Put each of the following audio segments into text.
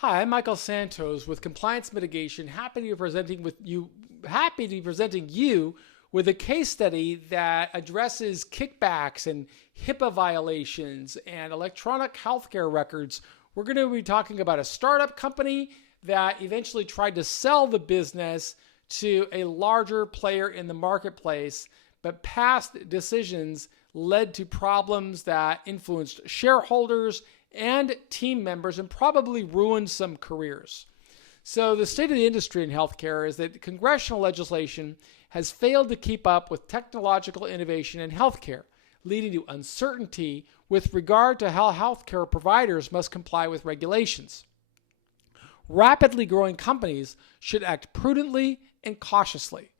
Hi, I'm Michael Santos with Compliance Mitigation. Happy to be presenting you with a case study that addresses kickbacks and HIPAA violations and electronic healthcare records. We're going to be talking about a startup company that eventually tried to sell the business to a larger player in the marketplace, but past decisions led to problems that influenced shareholders and team members and probably ruined some careers. So the state of the industry in healthcare is that congressional legislation has failed to keep up with technological innovation in healthcare, leading to uncertainty with regard to how healthcare providers must comply with regulations. Rapidly growing companies should act prudently and cautiously.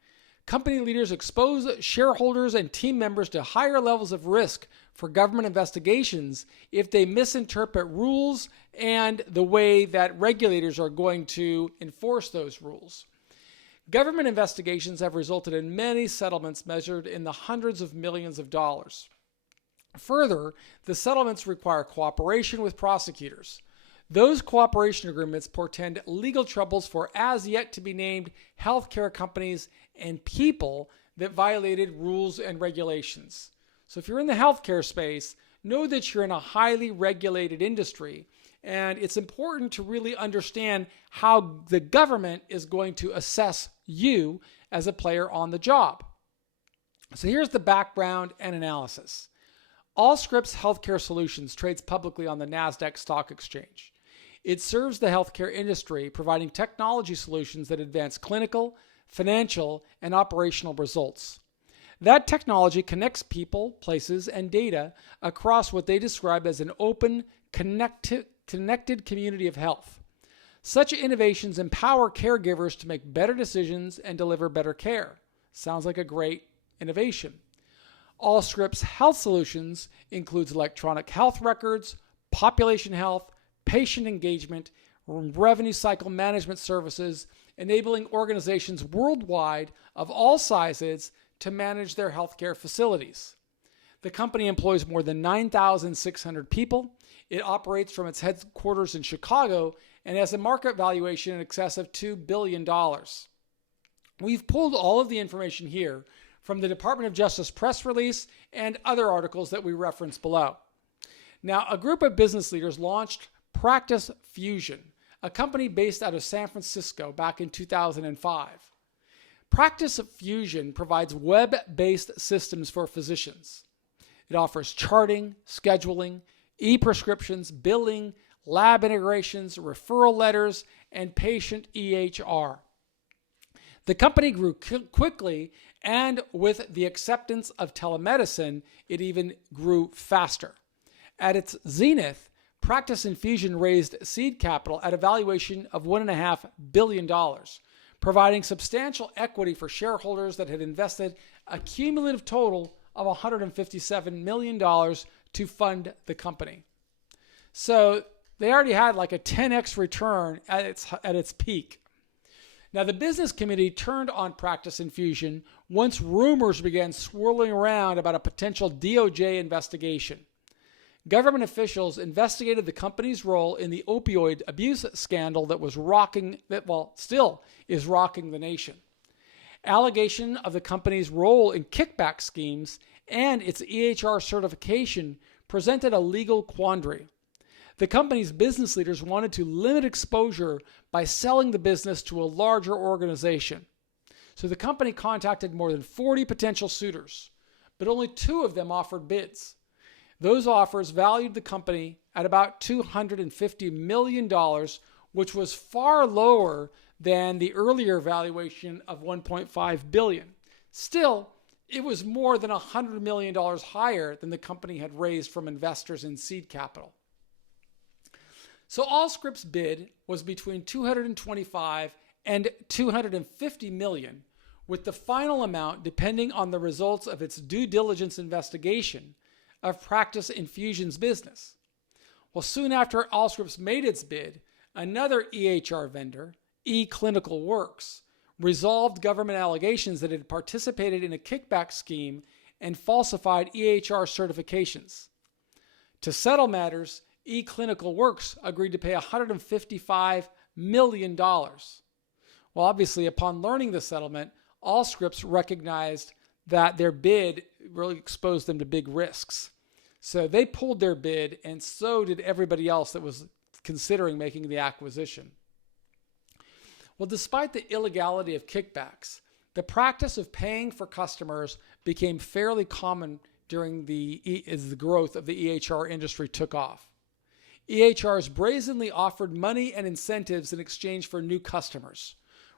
Company leaders expose shareholders and team members to higher levels of risk for government investigations if they misinterpret rules and the way that regulators are going to enforce those rules. Government investigations have resulted in many settlements measured in the hundreds of millions of dollars. Further, the settlements require cooperation with prosecutors. Those cooperation agreements portend legal troubles for as yet to be named healthcare companies and people that violated rules and regulations. So if you're in the healthcare space, know that you're in a highly regulated industry, and it's important to really understand how the government is going to assess you as a player on the job. So here's the background and analysis. Allscripts Healthcare Solutions trades publicly on the Nasdaq stock exchange. It serves the healthcare industry, providing technology solutions that advance clinical, financial, and operational results. That technology connects people, places, and data across what they describe as an open, connected community of health. Such innovations empower caregivers to make better decisions and deliver better care. Sounds like a great innovation. Allscripts Health Solutions includes electronic health records, population health, patient engagement, revenue cycle management services, enabling organizations worldwide of all sizes to manage their healthcare facilities. The company employs more than 9,600 people. It operates from its headquarters in Chicago and has a market valuation in excess of $2 billion. We've pulled all of the information here from the Department of Justice press release and other articles that we reference below. Now, a group of business leaders launched Practice Fusion, a company based out of San Francisco back in 2005. Practice Fusion provides web-based systems for physicians. It offers charting, scheduling, e-prescriptions, billing, lab integrations, referral letters, and patient EHR. The company grew quickly, and with the acceptance of telemedicine, it even grew faster. At its zenith, Practice Infusion raised seed capital at a valuation of $1.5 billion, providing substantial equity for shareholders that had invested a cumulative total of $157 million to fund the company. So they already had like a 10x return at its peak. Now, the business community turned on Practice Infusion once rumors began swirling around about a potential DOJ investigation. Government officials investigated the company's role in the opioid abuse scandal that still is rocking the nation. Allegation of the company's role in kickback schemes and its EHR certification presented a legal quandary. The company's business leaders wanted to limit exposure by selling the business to a larger organization. So the company contacted more than 40 potential suitors, but only 2 of them offered bids. Those offers valued the company at about $250 million, which was far lower than the earlier valuation of $1.5 billion. Still, it was more than $100 million higher than the company had raised from investors in seed capital. So Allscripts' bid was between $225 and $250 million, with the final amount depending on the results of its due diligence investigation of Practice Infusion's business. Well, soon after Allscripts made its bid, another EHR vendor, eClinicalWorks, resolved government allegations that it had participated in a kickback scheme and falsified EHR certifications. To settle matters, eClinicalWorks agreed to pay $155 million. Well, obviously, upon learning the settlement, Allscripts recognized that their bid really exposed them to big risks. So they pulled their bid, and so did everybody else that was considering making the acquisition. Well, despite the illegality of kickbacks, the practice of paying for customers became fairly common during as the growth of the EHR industry took off. EHRs brazenly offered money and incentives in exchange for new customers.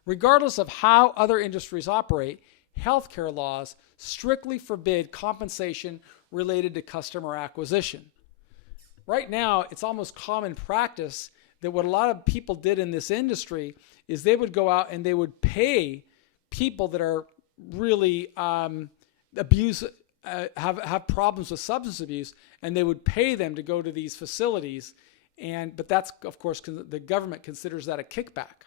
Regardless of how other industries operate, healthcare laws strictly forbid compensation related to customer acquisition. Right now, it's almost common practice that what a lot of people did in this industry is they would go out and they would pay people that are really have problems with substance abuse, and they would pay them to go to these facilities. But that's, of course, the government considers that a kickback.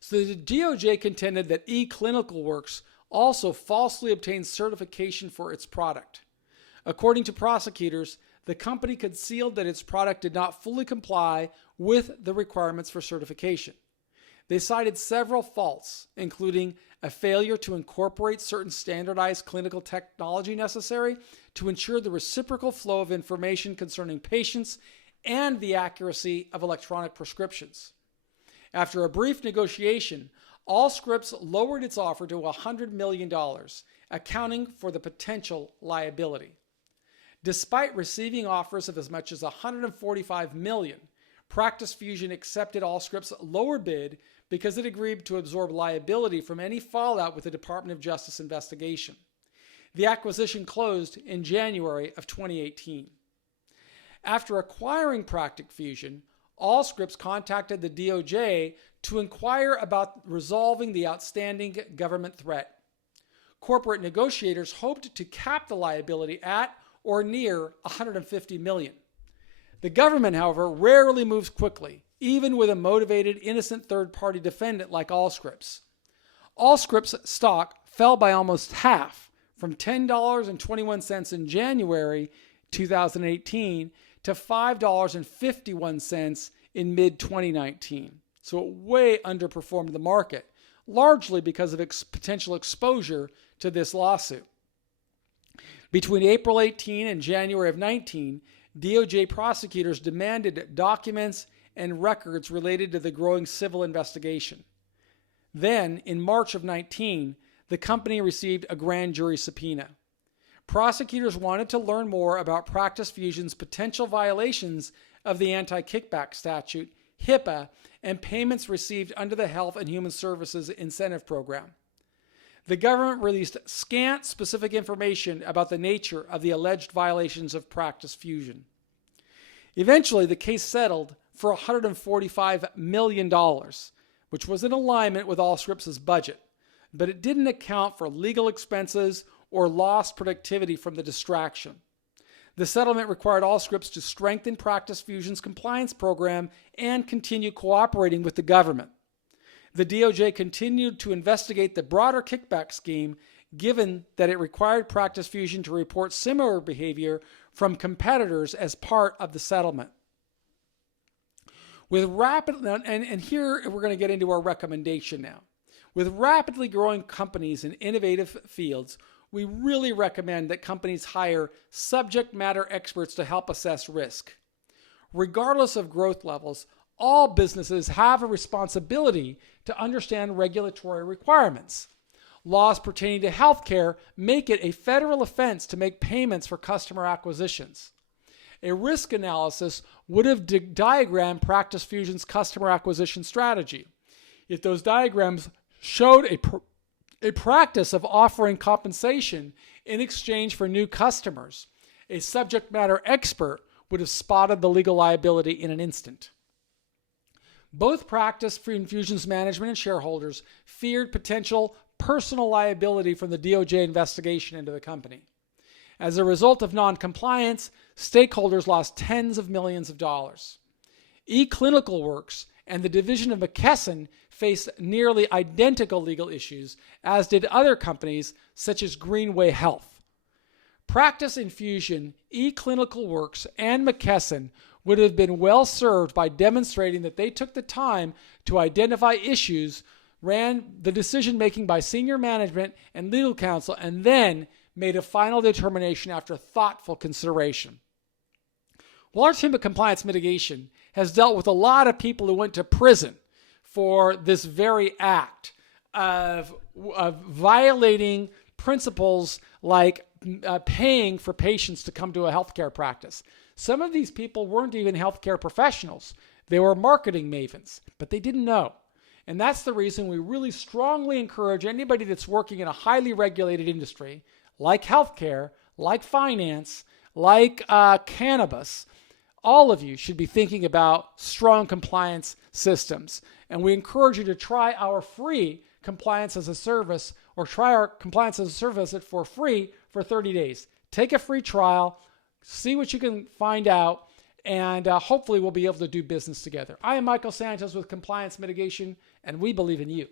So the DOJ contended that eClinicalWorks also falsely obtained certification for its product. According to prosecutors, the company concealed that its product did not fully comply with the requirements for certification. They cited several faults, including a failure to incorporate certain standardized clinical technology necessary to ensure the reciprocal flow of information concerning patients and the accuracy of electronic prescriptions. After a brief negotiation, Allscripts lowered its offer to $100 million, accounting for the potential liability. Despite receiving offers of as much as $145 million, Practice Fusion accepted Allscripts' lower bid because it agreed to absorb liability from any fallout with the Department of Justice investigation. The acquisition closed in January of 2018. After acquiring Practice Fusion, Allscripts contacted the DOJ to inquire about resolving the outstanding government threat. Corporate negotiators hoped to cap the liability at or near $150 million. The government, however, rarely moves quickly, even with a motivated, innocent third-party defendant like Allscripts. Allscripts' stock fell by almost half, from $10.21 in January 2018 to $5.51 in mid-2019. So it way underperformed the market, largely because of its potential exposure to this lawsuit. Between April 18 and January of 19, DOJ prosecutors demanded documents and records related to the growing civil investigation. Then, in March of 19, the company received a grand jury subpoena. Prosecutors wanted to learn more about Practice Fusion's potential violations of the anti-kickback statute, HIPAA, and payments received under the Health and Human Services Incentive Program. The government released scant specific information about the nature of the alleged violations of Practice Fusion. Eventually, the case settled for $145 million, which was in alignment with Allscripts' budget, but it didn't account for legal expenses or lost productivity from the distraction. The settlement required Allscripts to strengthen Practice Fusion's compliance program and continue cooperating with the government. The DOJ continued to investigate the broader kickback scheme, given that it required Practice Fusion to report similar behavior from competitors as part of the settlement. And here we're going to get into our recommendation now. With rapidly growing companies in innovative fields, we really recommend that companies hire subject matter experts to help assess risk. Regardless of growth levels, all businesses have a responsibility to understand regulatory requirements. Laws pertaining to healthcare make it a federal offense to make payments for customer acquisitions. A risk analysis would have diagrammed Practice Fusion's customer acquisition strategy. If those diagrams showed a practice of offering compensation in exchange for new customers, a subject matter expert would have spotted the legal liability in an instant. Both Practice Fusion's management and shareholders feared potential personal liability from the DOJ investigation into the company. As a result of non-compliance, stakeholders lost tens of millions of dollars. eClinicalWorks and the division of McKesson faced nearly identical legal issues, as did other companies such as Greenway Health. Practice Infusion, eClinicalWorks, and McKesson would have been well served by demonstrating that they took the time to identify issues, ran the decision making by senior management and legal counsel, and then made a final determination after thoughtful consideration. Well, our team of compliance mitigation has dealt with a lot of people who went to prison for this very act of violating principles like paying for patients to come to a healthcare practice. Some of these people weren't even healthcare professionals. They were marketing mavens, but they didn't know. And that's the reason we really strongly encourage anybody that's working in a highly regulated industry, like healthcare, like finance, like cannabis. All of you should be thinking about strong compliance systems. And we encourage you to try our free compliance as a service, or try our compliance as a service for free for 30 days. Take a free trial, see what you can find out, and hopefully we'll be able to do business together. I am Michael Sanchez with Compliance Mitigation, and we believe in you.